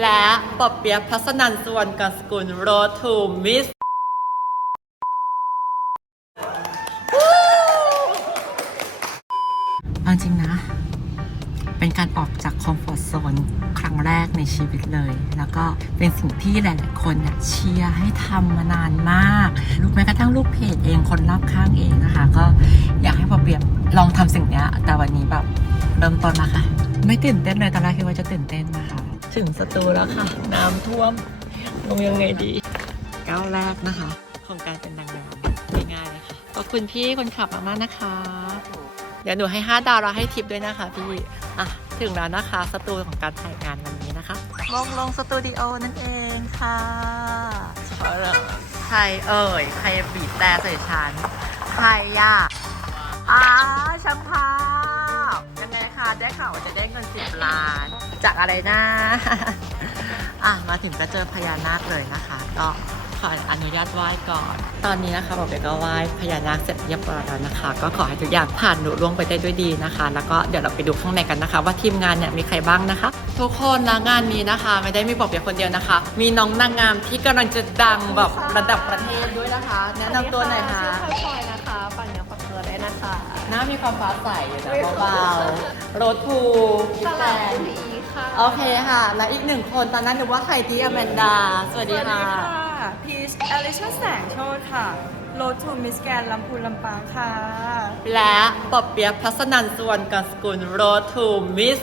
และปอบเปียะพัสนันสวนกันสกุลโรทูมิสเอาจริงนะ เป็นการออกจากคอมฟอร์ทโซนครั้งแรกในชีวิตเลย แล้วก็เป็นสิ่งที่หลาย ๆ คนเนี่ยเชียร์ให้ทำมานานมากลูกแม้กระทั่งลูกเพจเองคนรอบข้างเองนะคะ ก็อยากให้พอเปรียบลองทำสิ่งเนี้ยแต่วันนี้แบบเริ่มต้นแล้วค่ะ ไม่ตื่นเต้นเลยตอนแรกคิดว่าจะตื่นเต้นนะคะ ถึงสตูแล้วค่ะ น้ำท่วมลงยังไงดีก้าวแรกนะคะ ของการเป็นนางงามง่ายๆเลยค่ะขอบคุณพี่คนขับมากๆนะคะ เดี๋ยวหนูให้ 5 ดาวเราให้ทิปด้วยนะคะพี่อะถึงแล้วนะคะสตูของการถ่ายงานวันนี้นะคะมงลงสตูดิโอนั่นเองค่ะเอาล่ะใครเอ่ยใครบีบแต่ใส่ฉันใครอะอ่าช่างภาพยังไงคะได้ข่าวว่าจะได้เงิน10ล้าน จากอะไรนะอะมาถึงก็เจอพญานาคเลยนะคะ ก็ขออนุญาตไหว้ก่อน ตอนนี้นะคะบอกเบก็ไหว้พญานาคเสร็จเรียบร้อยแล้วนะคะ ก็ขอให้ทุกอย่างผ่านหนุล่วงไปได้ด้วยดีนะคะ แล้วก็เดี๋ยวเราไปดูข้างในกันนะคะ ว่าทีมงานเนี่ยมีใครบ้างนะคะ ทุกคนนะงานนี้นะคะ ไม่ได้มีบอกเพียงคนเดียวนะคะ มีน้องนางงามที่กำลังจะดังแบบระดับประเทศด้วยนะคะ แนะนำตัวหน่อยค่ะชื่อพลอยนะคะปัญญาปักเกลือได้นะคะ หน้ามีความฟ้าใสอยู่นะเบาๆโรถทูตแฟลาดนบุรีค่ะ โอเคค่ะ และอีกหนึ่งคนตอนนั้นนึกว่าใครที่อแมนดา สวัสดีค่ะ พีชอลิชแสงโชตค่ะโรดทูมิสแกนลำพูนลำปางค่ะ และปอบเปียะพัสนันสวนกันสกุลโรทูมิส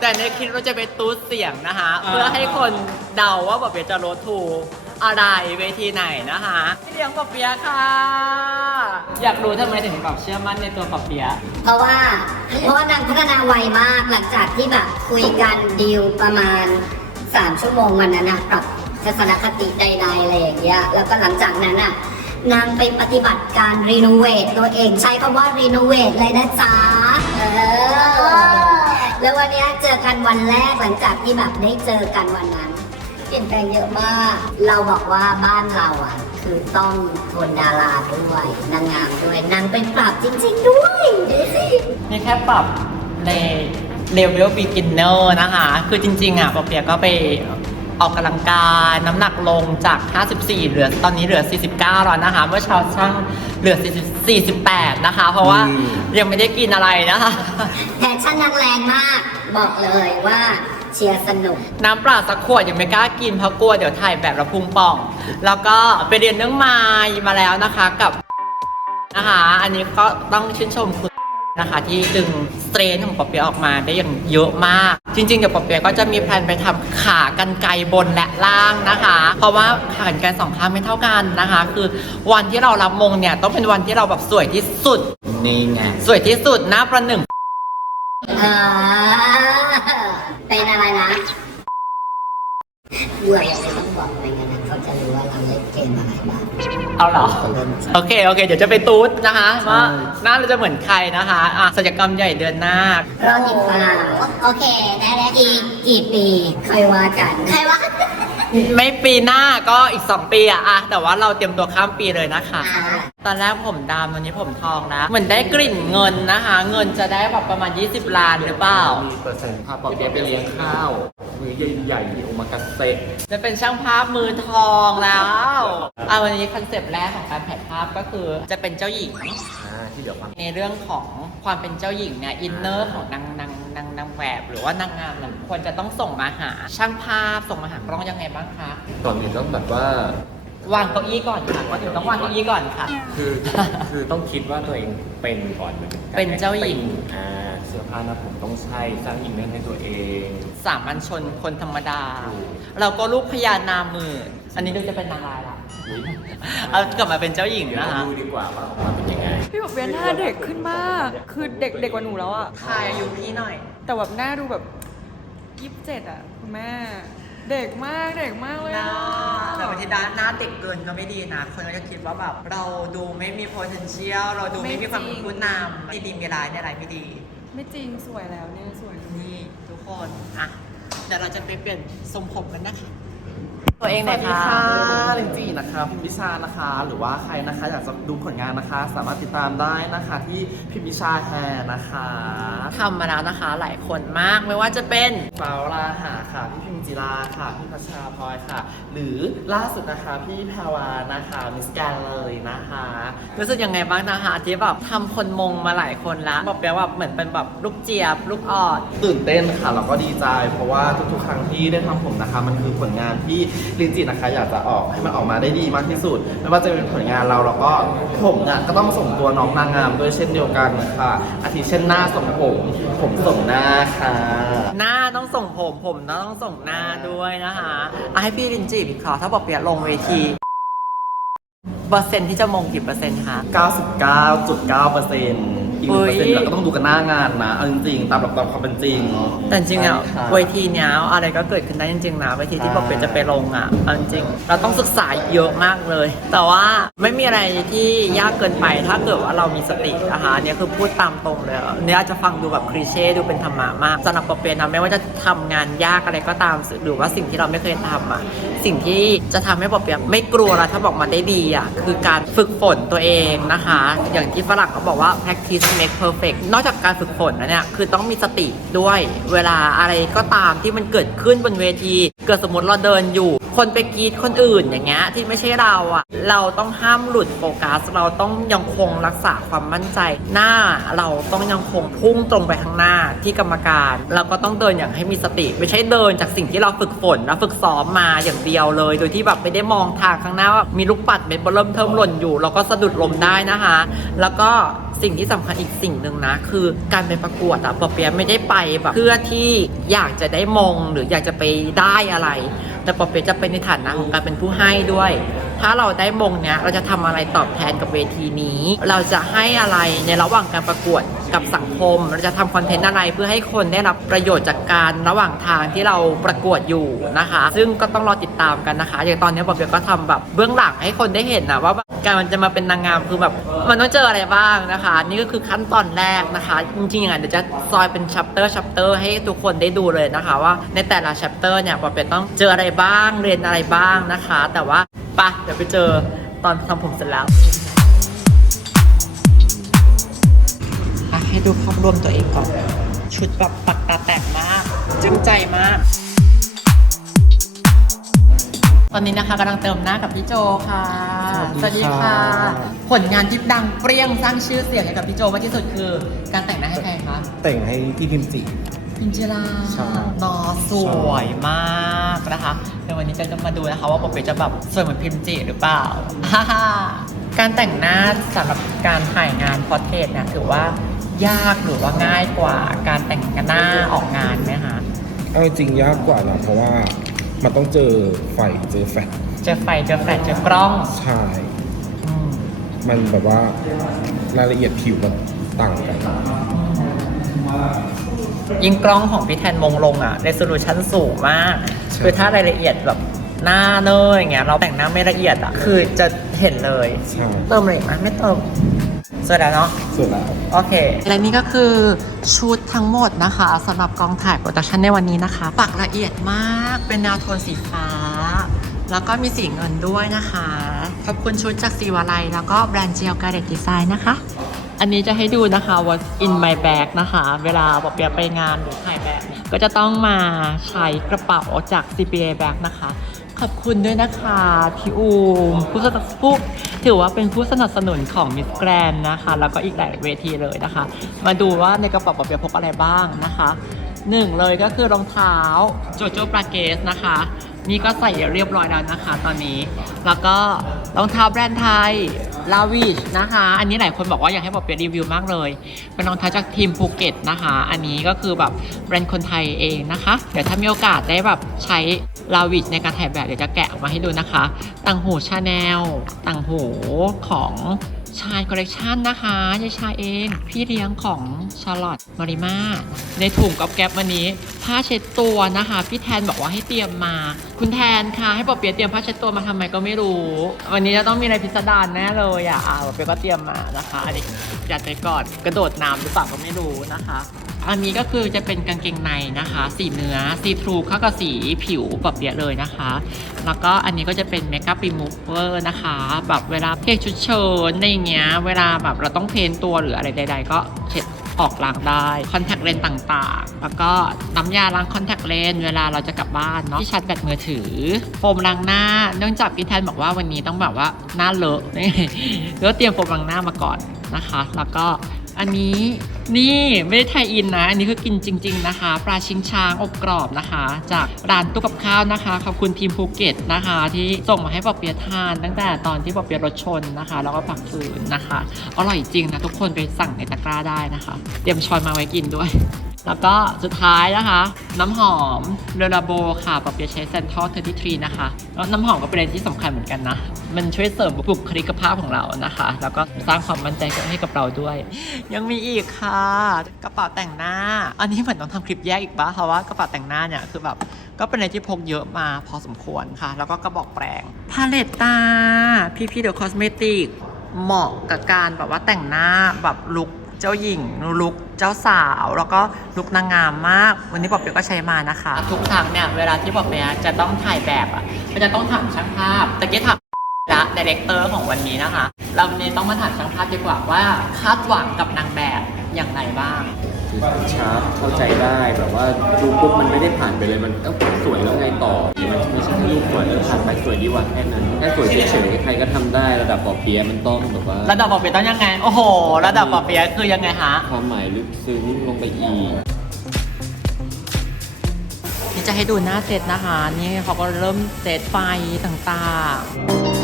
แต่ในคลิปเราจะไปตูดเสียงนะคะ เพื่อให้คนเดาว่าปอบเปียะจะโรทูอะไรเวทีไหนนะคะพี่เลี้ยงปอบเปียะค่ะ อยากรู้ทำไมถึงแบบเชื่อมั่นในตัวปอบเปียะเพราะว่าเพราะว่านางพัฒนาไวมากหลังจากที่แบบคุยกันดีลประมาณ 3 ชั่วโมงวันนั้นนะปรับทัศนคติใดๆอะไรอย่างเงี้ยแล้วก็หลังจากนั้นอะนางไปปฏิบัติการรีโนเวทตัวเองใช้คำว่ารีโนเวทเลยนะจ๊ะเออแล้ววันเนี้ยเจอกันวันแรกหลังจากที่แบบได้เจอกันวันนั้น เปลี่ยนแปลงเยอะมาก เราบอกว่าบ้านเราอะ คือต้องทนดาราด้วยนางงามด้วยนางไปปรับจริง ๆ ด้วยดูสินี่แค่ปรับในเลเวล beginner นะคะ คือจริง ๆ อะปอเปียก็ไปออกกำลังกายน้ำหนักลงจาก 54 เหลือตอนนี้เหลือ 49 แล้วนะคะ เมื่อเช้าช่างเหลือ 40 48 นะคะ เพราะว่ายังไม่ได้กินอะไรนะคะแพชชั่นนางแรงมาก บอกเลยว่า เชียร์สนุก น้ำเปล่าสักขวดยังไม่กล้ากินเพราะกลัวเดี๋ยวถ่ายแบบระพุงป่อง แล้วก็ไปเรียนเรื่องไม้มาแล้วนะคะกับนะคะ อันนี้ก็ต้องชื่นชมคุณนะคะที่ดึงสเตรนของปอเปียะออกมาได้อย่างเยอะมาก จริงๆเดี๋ยวปอเปียะก็จะมีแพลนไปทำขากันไกรบนและล่างนะคะ เพราะว่าขากันไกรสองข้างไม่เท่ากันนะคะ คือวันที่เรารับมงเนี่ยต้องเป็นวันที่เราแบบสวยที่สุดนี่ไงสวยที่สุดหน้าประหนึ่งอ่า เป็นอะไรนะเบื่อยังไม่ต้องบอกไปกันนะเขาจะรู้ว่าเราเล่นเกมอะไรบ้างเอาเหรอ โอเค โอเค เดี๋ยวจะไปตูดนะคะว่าหน้าเราจะเหมือนใครนะคะอะศัลยกรรมใหญ่เดือนหน้ารอติดตามโอเค ได้แล้วอีกกี่ปีค่อยว่ากันใครว่า ไม่ปีหน้าก็อีก 2 ปีอะอะแต่ว่าเราเตรียมตัวข้ามปีเลยนะคะอ่าตอนแรกผมดำตอนนี้ผมทองแล้วเหมือนได้กลิ่นเงินนะคะ เงินจะได้แบบประมาณ 20 ล้านหรือเปล่า มีเปอร์เซ็นต์พาปอเปียะไปเลี้ยงข้าวมือใหญ่ๆโอมากาเซะจะเป็นช่างภาพมือทองแล้วอะวันนี้คอนเซปต์แรกของการถ่ายภาพก็คือจะเป็นเจ้าหญิงอ่าที่เดี๋ยวฟังในเรื่องของความเป็นเจ้าหญิงเนี่ยอินเนอร์ของนาง นางนางนางแบบหรือว่านางงามเนี่ยควรจะต้องส่งมาหา ช่างภาพส่งมาหากล้องยังไงบ้างคะก่อนอื่นต้องแบบว่า วางเก้าอี้ก่อนค่ะก็ถึงต้องวางเก้าอี้ก่อนค่ะ คือคือต้องคิดว่าตัวเองเป็นก่อนหมือกัเป็นเจ้าหญิง อ่าเสื้อผ้าหน้าผมต้องใช่สร้างอินเนอร์ให้ตัวเองสามัญชนคนธรรมดาถูกเราก็ลูกพญานามืออันนี้ดูจะเป็นนางร้ายละเอากลับมาเป็นเจ้าหญิงเดี๋ยวนะเราคะ ดูดีกว่าว่าออกมาเป็นยังไง พี่บอกเวียนหน้าเด็กขึ้นมาก คือเด็กเด็กกว่าหนูแล้วอะใครอายุพี่หน่อย แต่แบบหน้าดูแบบยี่สิบเจ็ดอะคุณแม่ เด็กมากเด็กมากเลยหน้าอะแต่บางทีด้านหน้าเด็กเกินก็ไม่ดีนะ คนก็จะคิดว่าแบบเราดูไม่มี potential เราดูไม่มีความเป็นผู้นำไม่ดีมีร้ายในอะไรไม่ดี ไม่จริงสวยแล้วเนี่ยสวย นี่ทุกคน อะ เดี๋ยวเราจะไปเปลี่ยนทรงผมกันนะคะ ตัวเองหน่อยค่ะลินจีนะคะพิมพิชานะคะ หรือว่าใครนะคะอยากจะดูผลงานนะคะ สามารถติดตามได้นะคะที่พิมพิชาแฮร์นะคะทำมาแล้วนะคะหลายคนมากไม่ว่าจะเป็นฟาวราหาค่ะพี่พิมจิราค่ะพี่พัชชาพลอยค่ะ หรือล่าสุดนะคะพี่แพรวานะคะมิสแกนเลยนะคะรู้สึกยังไงบ้างนะคะที่แบบทำคนมงมาหลายคนแล้วบอกแปลว่าเหมือนเป็นแบบลูกเจี๊ยบลูกออดตื่นเต้นค่ะแล้วก็ดีใจ เพราะว่าทุกๆ ครั้งที่ได้ทำผมนะคะ มันคือผลงานที่ลินจินะคะอยากจะออกให้มันออกมาได้ดีมากที่สุด ไม่ว่าจะเป็นผลงานเราแล้วก็ผมเนี่ยก็ต้องส่งตัวน้องนางงามด้วยเช่นเดียวกันค่ะอาทิเช่นหน้าส่งผม ผมส่งหน้าค่ะ หน้าต้องส่งผมผมต้องส่งหน้าด้วยนะคะอะให้พี่ลินจีวิเคราะห์ถ้าบอกเปียลงเวทีเปอร์เซ็นต์ที่จะมงกี่เปอร์เซ็นต์คะ99.9เปอร์เซ็นต์ อีกหนึ่งเปอร์เซ็นต์เราก็ต้องดูกันหน้างานนะเอาจริงๆตามหลักตามความเป็นจริง แต่จริงๆอะใช่ค่ะ เวทีเนี้ยอะไรก็เกิดขึ้นได้จริงๆนะเวทีที่ใช่บอกเป็นจะไปลงอะเอาจริงๆเราต้องศึกษาเยอะมากเลย แต่ว่าไม่มีอะไรที่ยากเกินไป ถ้าเกิดว่าเรามีสตินะคะเนี่ยคือพูดตามตรงเลยอะเนี่ยอาจจะฟังดูแบบคลีเช่ดูเป็นธรรมะมากสำหรับปอเปียนะไม่ว่าจะทำงานยากอะไรก็ตามหรือว่าสิ่งที่เราไม่เคยทำอะสิ่งที่จะทำให้ปอเปียไม่กลัวแล้วถ้าบอกมาได้ดีอะคือการฝึกฝนตัวเองนะคะ อย่างที่ฝรั่งเขาบอกว่า practice make perfect นอกจากการฝึกฝนแล้วเนี่ย คือต้องมีสติด้วย เวลาอะไรก็ตามที่มันเกิดขึ้นบนเวที เกิดสมมติเราเดินอยู่ คนไปกรีดคนอื่นอย่างเงี้ยที่ไม่ใช่เราอะ เราต้องห้ามหลุดโฟกัส เราต้องยังคงรักษาความมั่นใจ หน้าเราต้องยังคงพุ่งตรงไปข้างหน้าที่กรรมการ เราก็ต้องเดินอย่างให้มีสติ ไม่ใช่เดินจากสิ่งที่เราฝึกฝนและฝึกซ้อมมาอย่างเดียวเลย โดยที่แบบไม่ได้มองทางข้างหน้าว่ามีลูกปัดเม็ดเบอร์เริ่มเทิมหล่นอยู่ เราก็สะดุดลมได้นะคะ แล้วก็สิ่งที่สำคัญอีกสิ่งหนึ่งนะ คือการไปประกวดอะปอเปียไม่ได้ไปแบบเพื่อที่อยากจะได้มงหรืออยากจะไปได้อะไร แต่ปอเปียะจะเป็นในฐานะของการเป็นผู้ให้ด้วย ถ้าเราได้มงเนี้ยเราจะทำอะไรตอบแทนกับเวทีนี้ เราจะให้อะไรในระหว่างการประกวด กับสังคม เราจะทำคอนเทนต์อะไรเพื่อให้คนได้รับประโยชน์จากการระหว่างทางที่เราประกวดอยู่นะคะ ซึ่งก็ต้องรอติดตามกันนะคะ อย่างตอนนี้ปอเปียะก็ทำแบบเบื้องหลังให้คนได้เห็นนะว่าการมันจะมาเป็นนางงามคือแบบมันต้องเจออะไรบ้างนะคะ นี่ก็คือขั้นตอนแรกนะคะ จริงๆอะเดี๋ยวจะซอยเป็นชัปเตอร์ชัปเตอร์ให้ทุกคนได้ดูเลยนะคะ ว่าในแต่ละชัปเตอร์เนี่ยปอเปียะต้องเจออะไรบ้างเรียนอะไรบ้างนะคะ แต่ว่าปะเดี๋ยวไปเจอตอนทำผมเสร็จแล้ว ให้ดูภาพรวมตัวเองก่อน ชุดแบบปักตาแตกมากจึ้งใจมาก ตอนนี้นะคะกำลังเติมหน้ากับพี่โจค่ะ สวัสดีค่ะ ผลงานที่ดังเปรี้ยงสร้างชื่อเสียงให้กับพี่โจมากที่สุดคือ การแต่งหน้าให้ใครคะแต่งให้พี่พิมจิพิมจิราใช่นอสวยมากนะคะเดี๋ยววันนี้จะจะมาดูนะคะว่าปกปิจะแบบสวยเหมือนพิมจิหรือเปล่าฮ่าฮ่า การแต่งหน้าสำหรับการถ่ายงานพอร์เทรตเนี่ยถือว่ายากหรือว่าง่ายกว่าการแต่งหน้าออกงานไหมคะเอาจริงยากกว่านะเพราะว่ามันต้องเจอไฟเจอแฟลชเจอไฟเจอแฟลชเจอกล้องใช่อืมมันแบบว่ารายละเอียดผิวมันต่างกัน ยิ่งกล้องของพี่แทนมงลงอะ r e s o l u t i o n สูงมาก ใช่ คือถ้ารายละเอียดแบบ หน้าเนยอย่างเงี้ยเราแต่งหน้าไม่ละเอียดอะคือจะเห็นเลย ใช่เติมอะไรอีกไหมไม่เติมสวยแล้วเนาะส่วนแล้วโอเค และนี่ก็คือชุดทั้งหมดนะคะสำหรับกองถ่ายโปรดักชันในวันนี้นะคะ ปักละเอียดมากเป็นแนวโทนสีฟ้า แล้วก็มีสีเงินด้วยนะคะ ขอบคุณชุดจากซีวาไลแล้วก็แบรนด์เจลการ์เดตดีไซน์นะคะ อันนี้จะให้ดูนะคะ what's in my bag นะคะ เวลาบอกเปียไปงานหรือถ่ายแบบเนี่ยก็จะต้องมาใช้กระเป๋าจาก CPA bag นะคะ ขอบคุณด้วยนะคะพี่อูมผู้สนับผู้ถือว่าเป็นผู้สนับสนุนของมิสแกรนนะคะ แล้วก็อีกหลายเวทีเลยนะคะ มาดูว่าในกระเป๋าปอเปียพกอะไรบ้างนะคะหนึ่งเลยก็คือรองเท้าโจโจ้ปราเกสนะคะ นี่ก็ใส่เรียบร้อยแล้วนะคะ ตอนนี้ แล้วก็รองเท้าแบรนด์ไทย ลาวิชนะคะ อันนี้หลายคนบอกว่าอยากให้บอกเปียรีวิวมากเลย เป็นรองเท้าจากทีมภูเก็ตนะคะ อันนี้ก็คือแบบแบรนด์คนไทยเองนะคะ เดี๋ยวถ้ามีโอกาสได้แบบใช้ลาวิชในการถ่ายแบบเดี๋ยวจะแกะออกมาให้ดูนะคะต่างหูชาแนลต่างหูของ ชายคอลเลกชันนะคะยายชายเอง พี่เลี้ยงของชาร์ลอตมาริมาในถุงกับแก๊บวันนี้ ผ้าเช็ดตัวนะคะ พี่แทนบอกว่าให้เตรียมมา คุณแทนคะให้ปอเปียะเตรียมผ้าเช็ดตัวมาทำไมก็ไม่รู้ วันนี้จะต้องมีอะไรพิสดารแน่เลยอะอะปอเปียะก็เตรียมมานะคะอันนี้จัดไปก่อนกระโดดน้ำหรือเปล่าก็ไม่รู้นะคะ อันนี้ก็คือจะเป็นกางเกงในนะคะ สีเนื้อสีทรูเข้ากับสีผิวแบบเดียเลยนะคะ แล้วก็อันนี้ก็จะเป็นเมคอัพรีมูเวอร์นะคะ แบบเวลาเทชุดเชิ้ตในเงี้ย เวลาแบบเราต้องเทนตัวหรืออะไรใด ๆ ก็เช็ดออกล้างได้คอนแทคเลนส์ต่างๆ แล้วก็น้ำยาล้างคอนแทคเลนส์เวลาเราจะกลับบ้านเนาะที่ชาร์จแบตมือถือโฟมล้างหน้า เนื่องจากพี่แทนบอกว่าวันนี้ต้องแบบว่าหน้าเลอะนี่ก็เตรียมโฟมล้างหน้ามาก่อนนะคะ แล้วก็ อันนี้นี่ไม่ได้ไทยอินนะ อันนี้คือกินจริง ๆนะคะ ปลาชิงช้างอบกรอบนะคะ จากร้านตู้กับข้าวนะคะ ขอบคุณทีมภูเก็ตนะคะ ที่ส่งมาให้ปอเปียะทาน ตั้งแต่ตอนที่ปอเปียะรถชนนะคะ แล้วก็ผักฝืนนะคะ อร่อยจริงนะทุกคนไปสั่งในตะกร้าได้นะคะ เตรียมช้อนมาไว้กินด้วย แล้วก็สุดท้ายนะคะ น้ำหอมเรลาโบค่ะปอเปียะใช้เซนทอล33นะคะแล้วน้ำหอมก็เป็นอะไรที่สำคัญเหมือนกันนะ มันช่วยเสริมบุคลิกภาพของเรานะคะ แล้วก็สร้างความมั่นใจให้กับเราด้วย ยังมีอีกค่ะ กระเป๋าแต่งหน้า อันนี้เหมือนต้องทำคลิปแยกอีกปะเพราะว่ากระเป๋าแต่งหน้าเนี่ยคือแบบก็เป็นอะไรที่พกเยอะมาพอสมควรค่ะ แล้วก็กระบอกแปรงพาเลตตาพีพีเดอะคอสเมติกเหมาะกับการแบบว่าแต่งหน้าแบบลุค เจ้าหญิงลุกเจ้าสาว แล้วก็ลุกนางงามมาก วันนี้ปอบเปียก็ใช้มานะคะ ทุกครั้งเนี่ยเวลาที่ปอบเปียจะต้องถ่ายแบบอะจะต้องถามช่างภาพตะกี้ถามและดีเรคเตอร์ของวันนี้นะคะ เราเนี่ยต้องมาถามช่างภาพดีกว่าว่าคาดหวังกับนางแบบอย่างไรบ้าง ชาร์ปเข้าใจได้แบบว่าดูปุ๊บมันไม่ได้ผ่านไปเลยมันก็สวยแล้วไงต่อมันไม่ใช่แค่รูปสวยผ่านไปสวยดีกว่าแค่นั้นแค่สวยเฉยๆใครก็ทำได้ระดับปอเปียะมันต้องแบบว่าระดับปอเปียะต้องยังไง โอ้โห ระดับปอเปียะคือยังไงฮะ ความหมายลึกซึ้งลงไปอีก นี่จะให้ดูหน้าเซตนะคะ นี่เขาก็เริ่มเซตไฟต่างๆ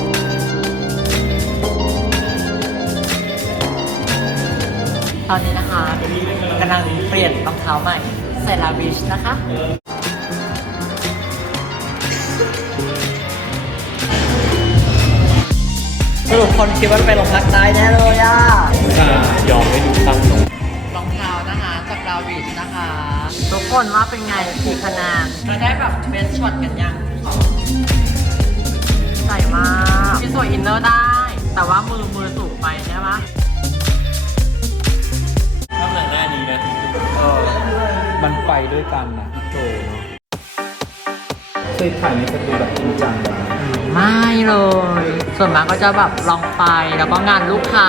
ตอนนี้นะคะกำลังเปลี่ยนรองเท้าใหม่ใส่ลาวิชนะคะสรุปคนคิดว่าเป็นลงพักได้แน่เลยอะยอมไม่ดูตั้งลงรองเท้านะคะจากลาวิชนะคะ ทุกคนว่าเป็นไงกี่คะแนนเราได้แบบเบสช็อตกันยังใส่มากพี่สวยอินเนอร์ได้ แต่ว่ามือมือสูงไปใช่ไหม มันไปด้วยกันนะโอ้เคยถ่ายในสตูแบบจริงจังเลยนะไม่เลย ส่วนมากก็จะแบบลองไปแล้วก็งานลูกค้า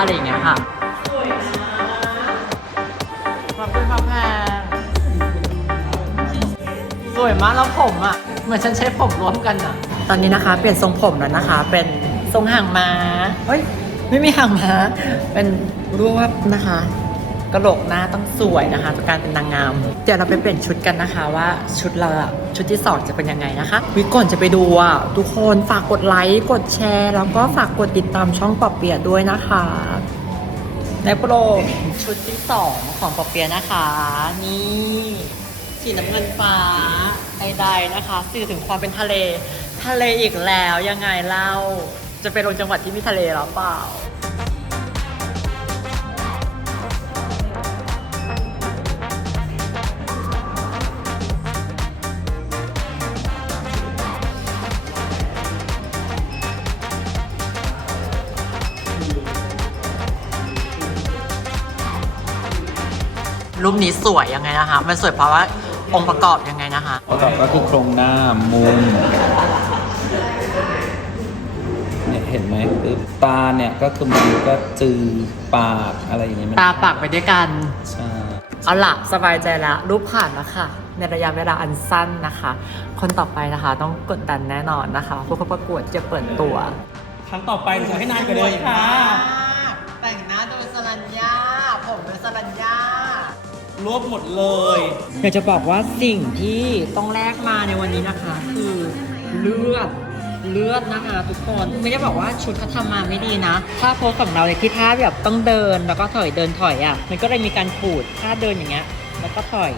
อะไรอย่างเงี้ยค่ะขอบคุณค่ะแพงสวยมากแล้วผมอะ เหมือนฉันใช้ผมรวมกันอะ ตอนนี้นะคะ เปลี่ยนทรงผมแล้วนะคะ เป็นทรงห่างม้าเฮ้ย ไม่มีห่างม้า เป็นรวบนะคะ กระโหลกหน้าต้องสวยนะคะจากการเป็นนางงาม เดี๋ยวเราไปเปลี่ยนชุดกันนะคะว่าชุดเราอะชุดที่สองจะเป็นยังไงนะคะ วิก่อนจะไปดูอะทุกคนฝากกดไลค์กดแชร์แล้วก็ฝากกดติดตามช่องปอบเปียด้วยนะคะในโปรชุดที่สองของปอบเปียนะคะ นี่สีน้ำเงินฟ้าใดๆนะคะ สื่อถึงความเป็นทะเล ทะเลอีกแล้วยังไงเล่าจะไปลงจังหวัดที่มีทะเลหรือเปล่า รูปนี้สวยยังไงนะคะ มันสวยเพราะว่าองค์ประกอบยังไงนะคะ ประกอบก็คือโครงหน้ามุมเนี่ยเห็นไหมคือตาเนี่ยก็คือมันก็จือปากอะไรอย่างเงี้ยมันตาปากไปด้วยกัน ใช่เอาละสบายใจแล้วรูปผ่านแล้วค่ะ ในระยะเวลาอันสั้นนะคะ คนต่อไปนะคะต้องกดดันแน่นอนนะคะผู้เข้าประกวดจะเปิดตัว ครั้งต่อไปจะให้นานกว่าเดิมค่ะ แต่งหน้าโดยสรัญญาผมโดยสรัญญา รวบหมดเลย อยากจะบอกว่าสิ่งที่ต้องแลกมาในวันนี้นะคะ คือเลือดเลือดนะคะทุกคนไม่ได้บอกว่าชุดเขาทำมาไม่ดีนะ ถ้าโพสของเราเนี่ยที่ท่าแบบต้องเดินแล้วก็ถอยเดินถอยอะ มันก็เลยมีการขูดท่าเดินอย่างเงี้ยแล้วก็ถอย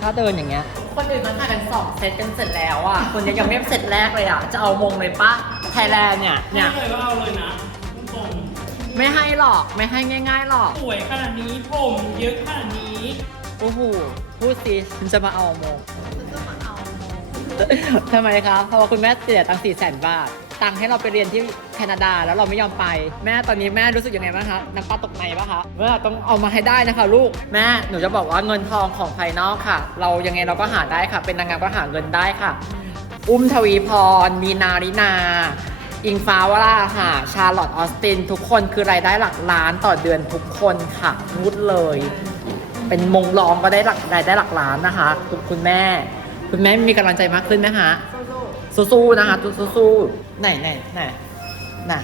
ท่าเดินอย่างเงี้ย คนอื่นมันถ่ายกันสองเซตกันเสร็จแล้วอะ คนนี้ยังไม่เสร็จแรกเลยอะ จะเอามงเลยปะไทยแลนด์เนี่ยเนี่ยไม่เลยว่าเอาเลยนะตรงไม่ให้หรอกไม่ให้ง่าย ๆ หรอกสวยขนาดนี้ผมเยอะขนาดนี้ โอ้โห พูดสิฉันจะมาเอาโมงทำไมครับเพราะว่าคุณแม่เสียตังค์สี่แสนบาท ตังค์ให้เราไปเรียนที่แคนาดาแล้วเราไม่ยอมไป แม่ตอนนี้แม่รู้สึกยังไงบ้างคะ น้ำตาตกในปะคะเมื่อต้องเอามาให้ได้นะคะ ลูก แม่หนูจะบอกว่าเงินทองของภายนอกค่ะ เรายังไงเราก็หาได้ค่ะ เป็นนางงามก็หาเงินได้ค่ะ อุ้มทวีพร มีนารินา อิงฟ้าวราค่ะ ชาร์ลอตออสติน ทุกคนคือรายได้หลักล้านต่อเดือนทุกคนค่ะงุดเลย เป็นมงรองก็ได้หลักรายได้หลักล้านนะคะคุณคุณแม่ คุณแม่มีกำลังใจมากขึ้นไหมคะสู้ๆนะคะสู้ๆไหนไหนไหนน่ะ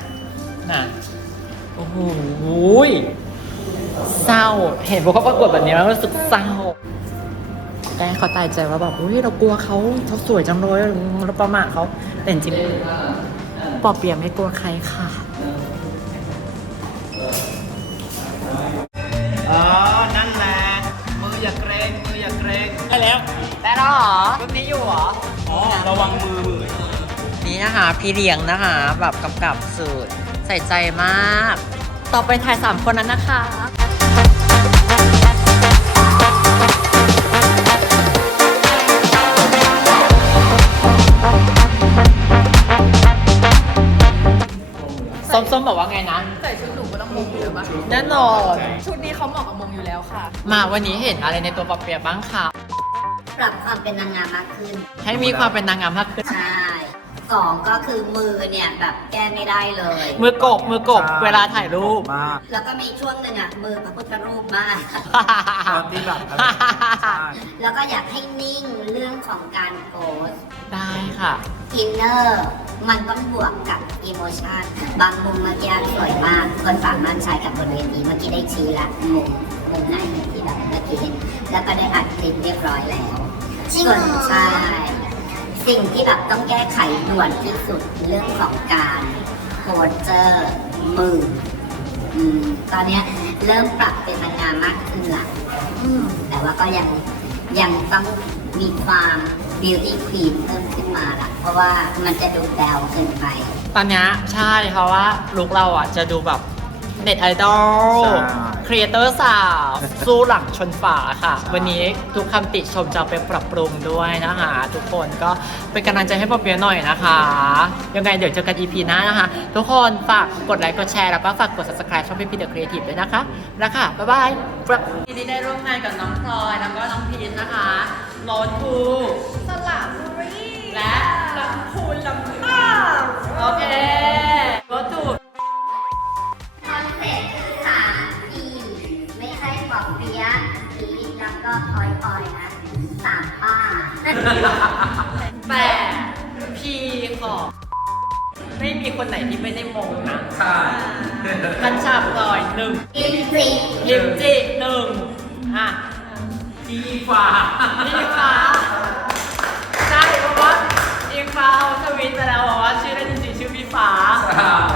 น่ะโอ้โหเศร้าเห็นพวกเขาประกวดแบบนี้แล้วรู้สึกเศร้าแกเขาตายใจว่าแบบอุ้ยเรากลัวเขาเขาสวยจังเลยเราประมาทเขาแต่จริงปอเปียไม่กลัวใครค่ะ รอรุ่นนี้อยู่เหรอ อ๋อ ระวังมือมือนี่นะคะ พี่เลี้ยงนะคะแบบกำกับสูตรใส่ใจมาก ต่อไปถ่าย 3 คนนั้นนะคะ ส้มๆบอกว่าไงนะ ใส่ชุดหนูก็ต้องมงอยู่แล้วปะแน่นอน ชุดนี้เขาเหมาะกับมงอยู่แล้วค่ะ มาวันนี้เห็นอะไรในตัวปอเปียบ้างคะ ปรับความเป็นนางงามมากขึ้น ให้มีความเป็นนางงามมากขึ้น ใช่สองก็คือมือเนี่ยแบบแก้ไม่ได้เลย มือกบ มือกบเวลาถ่ายรูป มาก แล้วก็มีช่วงหนึ่งอะมือพระพุทธรูปมาก ตอนที่แบบอะไรใช่แล้วก็อยากให้นิ่งเรื่องของการโพสได้ค่ะ อินเนอร์มันต้องบวกกับอิโมชันบางมุมเมื่อกี้สวยมากคนสามารถใช้กับบนเวทีเมื่อกี้ได้ชี้ละมุมมุมไหนที่แบบเมื่อกี้เห็นแล้วก็ได้อัดคลิปเรียบร้อยแล้ว ส่วนใช่สิ่งที่แบบต้องแก้ไขด่วนที่สุดเรื่องของการโพสเจอร์มืออืมตอนเนี้ยเริ่มปรับเป็นนางงามมากขึ้นละอืมแต่ว่าก็ยังยังต้องมีความ beauty queen เพิ่มขึ้นมาละเพราะว่ามันจะดูแบวเกินไป ตอนเนี้ยใช่เพราะว่าลุกเราอะจะดูแบบ เน็ตไอดอลใช่ ครีเอเตอร์สาวสู้หลังชนฝาค่ะ วันนี้ทุกคำติชมจะเอาไปปรับปรุงด้วยนะคะ ทุกคนก็เป็นกำลังใจให้ปอเปียะหน่อยนะคะ ยังไงเดี๋ยวเจอกัน EP หน้านะคะ ทุกคนฝากกดไลค์กดแชร์แล้วก็ฝากกด subscribe ช่องพี่พีเดอะครีเอทีฟด้วยนะคะแล้วค่ะ บ๊ายบายทีนี้ได้ร่วมงานกับน้องพลอยแล้วก็น้องพีนนะคะโรดทู สลับบุรีและ ลำพูนลำพาโอเคโรดทู แต่พีของไม่มีคนไหนที่ไม่ได้มงนะค่ะกัญชาพลอยหนึ่งอินซียิมจิหนึ่งอะดีฟ้าอิงฟ้าใช่เพราะว่าอิงฟ้าเอาทวิตไปแล้วบอกว่าชื่อเล่นจริงๆชื่อพี่ฟ้าใช่เป็น